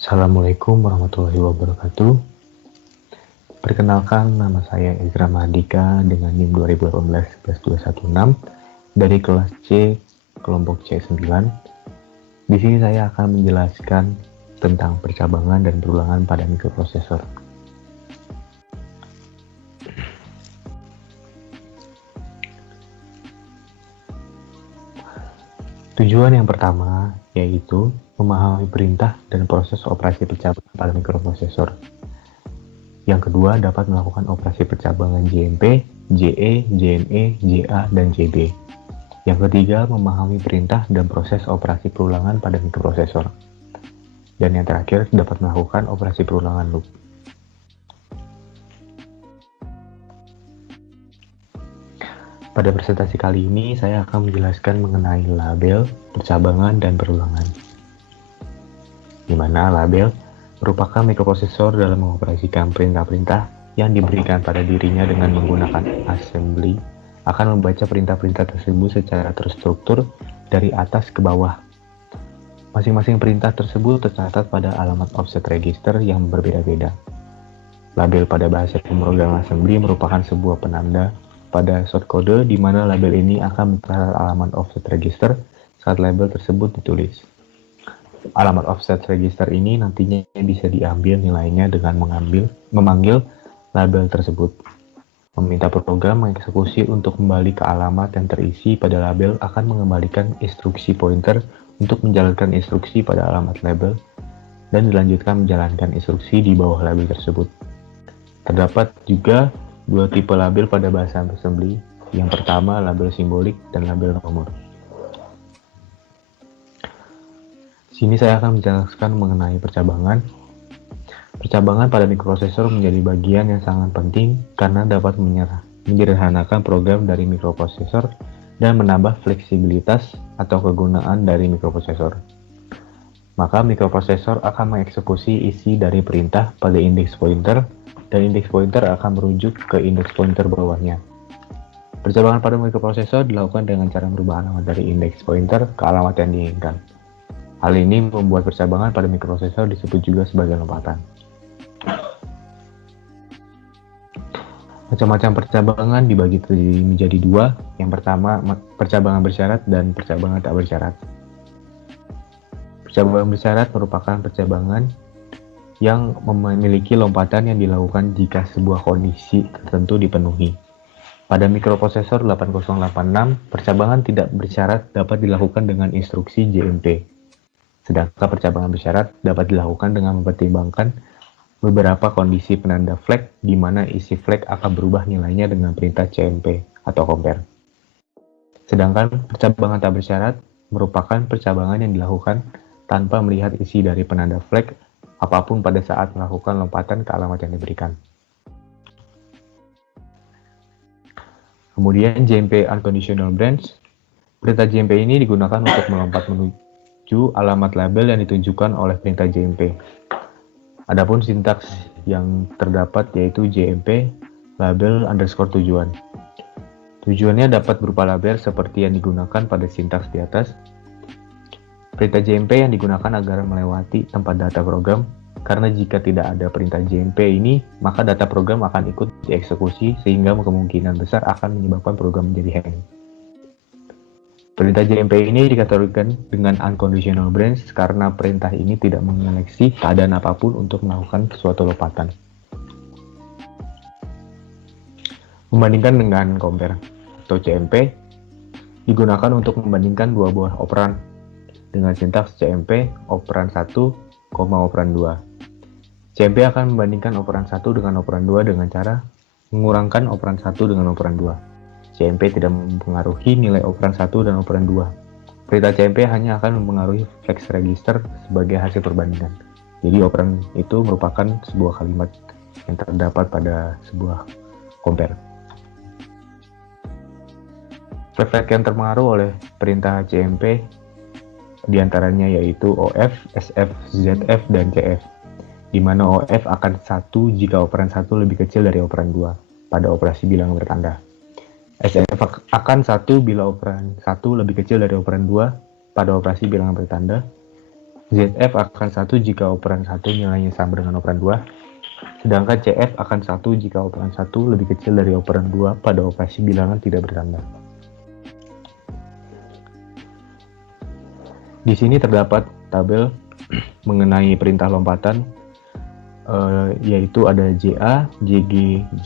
Assalamualaikum warahmatullahi wabarakatuh. Perkenalkan, nama saya Ezra Mahardika dengan NIM 2018-11216 dari kelas C, kelompok C9. Di sini saya akan menjelaskan tentang percabangan dan perulangan pada mikroprosesor. Tujuan yang pertama yaitu memahami perintah dan proses operasi percabangan pada mikroprosesor. Yang kedua, dapat melakukan operasi percabangan JMP, JE, JNE, JA, dan JB. Yang ketiga, memahami perintah dan proses operasi perulangan pada mikroprosesor. Dan yang terakhir, dapat melakukan operasi perulangan loop. Pada presentasi kali ini, saya akan menjelaskan mengenai label, percabangan, dan perulangan. Di mana label merupakan mikroprosesor dalam mengoperasikan perintah-perintah yang diberikan pada dirinya dengan menggunakan assembly akan membaca perintah-perintah tersebut secara terstruktur dari atas ke bawah. Masing-masing perintah tersebut tercatat pada alamat offset register yang berbeda-beda. Label pada bahasa pemrograman assembly merupakan sebuah penanda pada shortcode di mana label ini akan mencatat alamat offset register saat label tersebut ditulis. Alamat offset register ini nantinya bisa diambil nilainya dengan memanggil label tersebut. Meminta program mengeksekusi untuk kembali ke alamat yang terisi pada label akan mengembalikan instruksi pointer untuk menjalankan instruksi pada alamat label dan dilanjutkan menjalankan instruksi di bawah label tersebut. Terdapat juga dua tipe label pada bahasa assembly. Yang pertama, label simbolik dan label nomor. Sini saya akan menjelaskan mengenai percabangan. Percabangan pada mikroprosesor menjadi bagian yang sangat penting karena dapat menyederhanakan program dari mikroprosesor dan menambah fleksibilitas atau kegunaan dari mikroprosesor. Maka mikroprosesor akan mengeksekusi isi dari perintah pada index pointer dan index pointer akan merujuk ke index pointer bawahnya. Percabangan pada mikroprosesor dilakukan dengan cara merubah alamat dari index pointer ke alamat yang diinginkan. Hal ini membuat percabangan pada mikroprosesor disebut juga sebagai lompatan. Macam-macam percabangan dibagi menjadi dua. Yang pertama, percabangan bersyarat dan percabangan tak bersyarat. Percabangan bersyarat merupakan percabangan yang memiliki lompatan yang dilakukan jika sebuah kondisi tertentu dipenuhi. Pada mikroprosesor 8086, percabangan tidak bersyarat dapat dilakukan dengan instruksi JMP. Sedangkan percabangan bersyarat dapat dilakukan dengan mempertimbangkan beberapa kondisi penanda flag di mana isi flag akan berubah nilainya dengan perintah CMP atau compare. Sedangkan percabangan tak bersyarat merupakan percabangan yang dilakukan tanpa melihat isi dari penanda flag apapun pada saat melakukan lompatan ke alamat yang diberikan. Kemudian JMP Unconditional Branch. Perintah JMP ini digunakan untuk melompat menuju alamat label yang ditunjukkan oleh perintah JMP. Adapun sintaks yang terdapat yaitu JMP label underscore tujuan. Tujuannya dapat berupa label seperti yang digunakan pada sintaks di atas. Perintah JMP yang digunakan agar melewati tempat data program, karena jika tidak ada perintah JMP ini, maka data program akan ikut dieksekusi sehingga kemungkinan besar akan menyebabkan program menjadi hang. Perintah JMP ini dikategorikan dengan unconditional branch karena perintah ini tidak menyeleksi keadaan apapun untuk melakukan suatu lompatan. Membandingkan dengan compare atau CMP digunakan untuk membandingkan dua buah operan dengan sintaks CMP operan 1, operan 2. CMP akan membandingkan operan 1 dengan operan 2 dengan cara mengurangkan operan 1 dengan operan 2. CMP tidak mempengaruhi nilai operan 1 dan operan 2. Perintah CMP hanya akan mempengaruhi flex register sebagai hasil perbandingan. Jadi operan itu merupakan sebuah kalimat yang terdapat pada sebuah compare. Flag yang terpengaruh oleh perintah CMP diantaranya yaitu OF, SF, ZF, dan CF, di mana OF akan 1 jika operan 1 lebih kecil dari operan 2 pada operasi bilangan bertanda. SF akan 1 bila operan 1 lebih kecil dari operan 2 pada operasi bilangan bertanda. ZF akan 1 jika operan 1 nilainya sama dengan operan 2, sedangkan CF akan 1 jika operan 1 lebih kecil dari operan 2 pada operasi bilangan tidak bertambah. Di sini terdapat tabel mengenai perintah lompatan, yaitu ada JA, JG,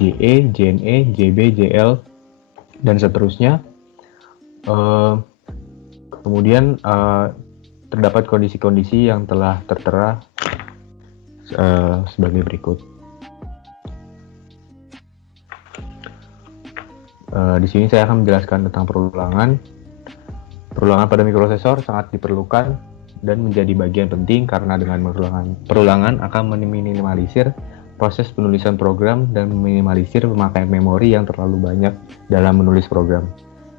JE, JNE, JB, JL, dan seterusnya. Kemudian terdapat kondisi-kondisi yang telah tertera sebagai berikut. Di sini saya akan menjelaskan tentang perulangan. Perulangan pada mikroprosesor sangat diperlukan dan menjadi bagian penting karena dengan perulangan akan meminimalisir proses penulisan program dan meminimalisir pemakaian memori yang terlalu banyak dalam menulis program.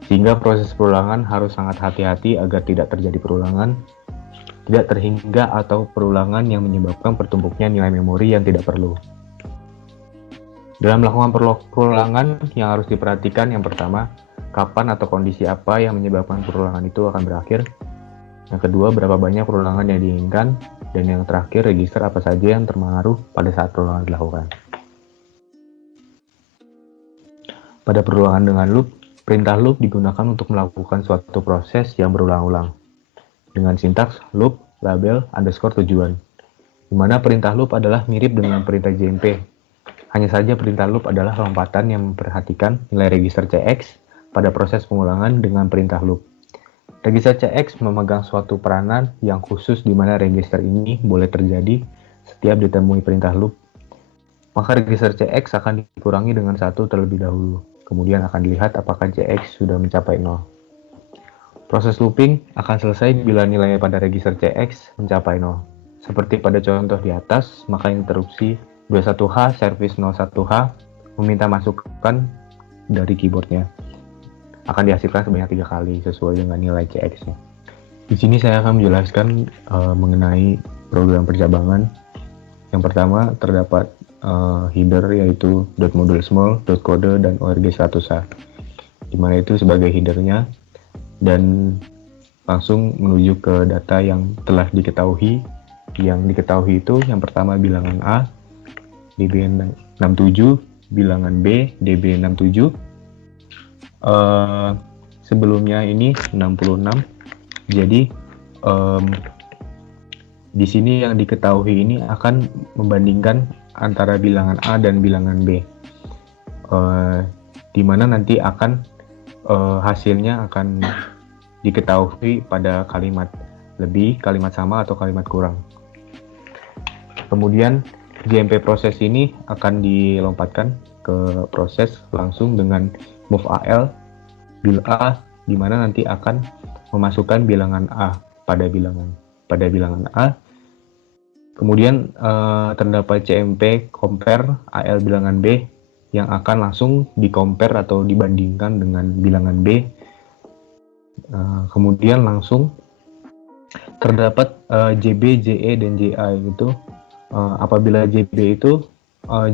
Sehingga proses perulangan harus sangat hati-hati agar tidak terjadi tidak terhingga atau perulangan yang menyebabkan pertumpuknya nilai memori yang tidak perlu. Dalam melakukan perulangan yang harus diperhatikan, yang pertama, kapan atau kondisi apa yang menyebabkan perulangan itu akan berakhir. Yang kedua, berapa banyak perulangan yang diinginkan. Dan yang terakhir, register apa saja yang terpengaruh pada saat perulangan dilakukan. Pada perulangan dengan loop, perintah loop digunakan untuk melakukan suatu proses yang berulang-ulang dengan sintaks loop, label, underscore tujuan, di mana perintah loop adalah mirip dengan perintah JMP. Hanya saja perintah loop adalah lompatan yang memperhatikan nilai register CX pada proses pengulangan dengan perintah loop. Register CX memegang suatu peranan yang khusus di mana register ini boleh terjadi setiap ditemui perintah loop. Maka register CX akan dikurangi dengan 1 terlebih dahulu. Kemudian akan dilihat apakah CX sudah mencapai 0. Proses looping akan selesai bila nilai pada register CX mencapai 0. Seperti pada contoh di atas, maka interupsi 21H service 01H meminta masukan dari keyboardnya. Akan dihasilkan sebanyak 3 kali sesuai dengan nilai CX-nya. Di sini saya akan menjelaskan mengenai program percabangan. Yang pertama terdapat header yaitu .module small, .code, dan org100h, dimana itu sebagai headernya, dan langsung menuju ke data yang telah diketahui. Yang diketahui itu yang pertama bilangan A, DB67, bilangan B, DB67. Sebelumnya ini 66. Jadi di sini yang diketahui ini akan membandingkan antara bilangan A dan bilangan B, di mana nanti akan hasilnya akan diketahui pada kalimat lebih, kalimat sama, atau kalimat kurang. Kemudian JMP proses ini akan dilompatkan ke proses langsung dengan move AL bil A, di mana nanti akan memasukkan bilangan A pada bilangan A. Kemudian terdapat CMP compare AL bilangan B yang akan langsung di-compare atau dibandingkan dengan bilangan B. Kemudian langsung terdapat JB, JE, dan JA itu apabila JB itu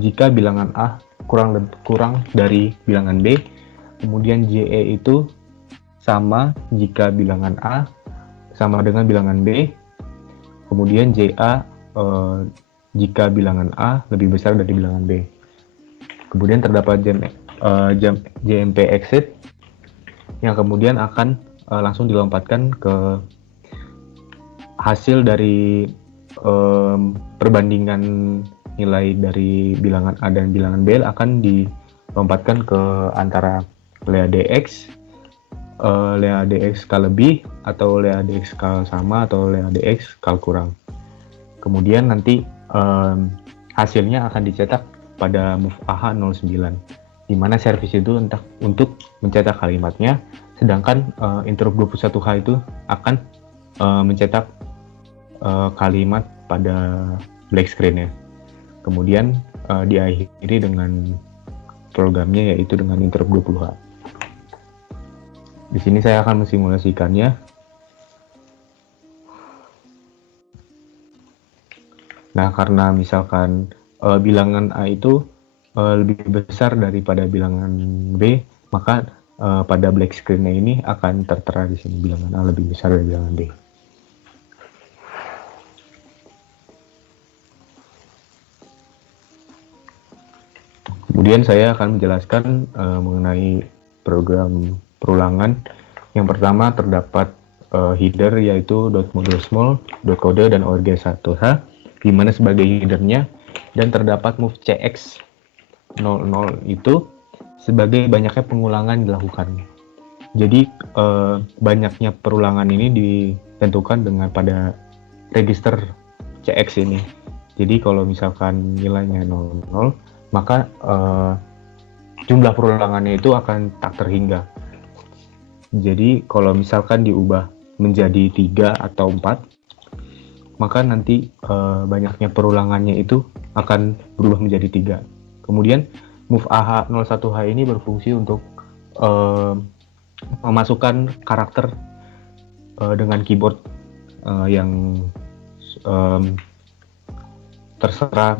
jika bilangan A kurang dari bilangan B, kemudian JE itu sama jika bilangan A sama dengan bilangan B, kemudian JA jika bilangan A lebih besar dari bilangan B. Kemudian terdapat JMP exit yang kemudian akan langsung dilompatkan ke hasil dari perbandingan nilai dari bilangan A dan bilangan B akan dilompatkan ke antara Lea DX, Lea DX kal lebih, atau Lea DX kal sama, atau Lea DX kal kurang. Kemudian nanti hasilnya akan dicetak pada move AH09, di mana service itu untuk mencetak kalimatnya, sedangkan interrupt 21H itu akan mencetak kalimat pada black screen ya. Kemudian diakhiri dengan programnya, yaitu dengan interrupt 20H. Di sini saya akan mensimulasikannya. Nah, karena misalkan bilangan A itu lebih besar daripada bilangan B, maka pada black screen-nya ini akan tertera di sini bilangan A lebih besar dari bilangan B. Kemudian saya akan menjelaskan mengenai program perulangan. Yang pertama terdapat header yaitu .module small, .code, dan org1h, di mana sebagai headernya, dan terdapat move cx 00 itu sebagai banyaknya pengulangan dilakukan. Jadi banyaknya perulangan ini ditentukan dengan pada register CX ini. Jadi kalau misalkan nilainya 00, maka jumlah perulangannya itu akan tak terhingga. Jadi kalau misalkan diubah menjadi 3 atau 4, maka nanti banyaknya perulangannya itu akan berubah menjadi 3. Kemudian move AH01H ini berfungsi untuk memasukkan karakter dengan keyboard yang terserah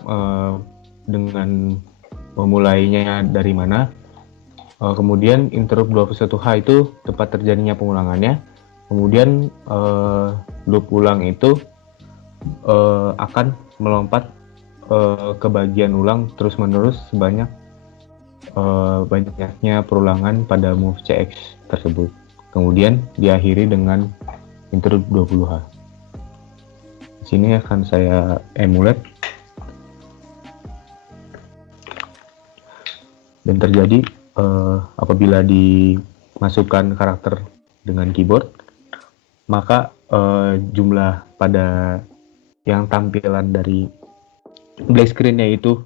dengan memulainya dari mana. Kemudian interrupt 21H itu tempat terjadinya pengulangannya. Kemudian loop ulang itu akan melompat ke bagian ulang terus-menerus sebanyak banyaknya perulangan pada move CX tersebut. Kemudian diakhiri dengan interrupt 20H. Di sini akan saya emulate dan terjadi apabila dimasukkan karakter dengan keyboard, maka jumlah pada yang tampilan dari black screen-nya itu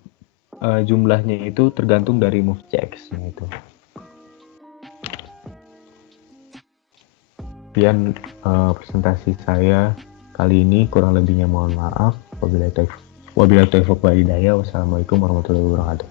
jumlahnya itu tergantung dari move CX itu. Sekian presentasi saya kali ini, kurang lebihnya mohon maaf. Wabillahi taufiq wal hidayah. Wassalamualaikum warahmatullahi wabarakatuh.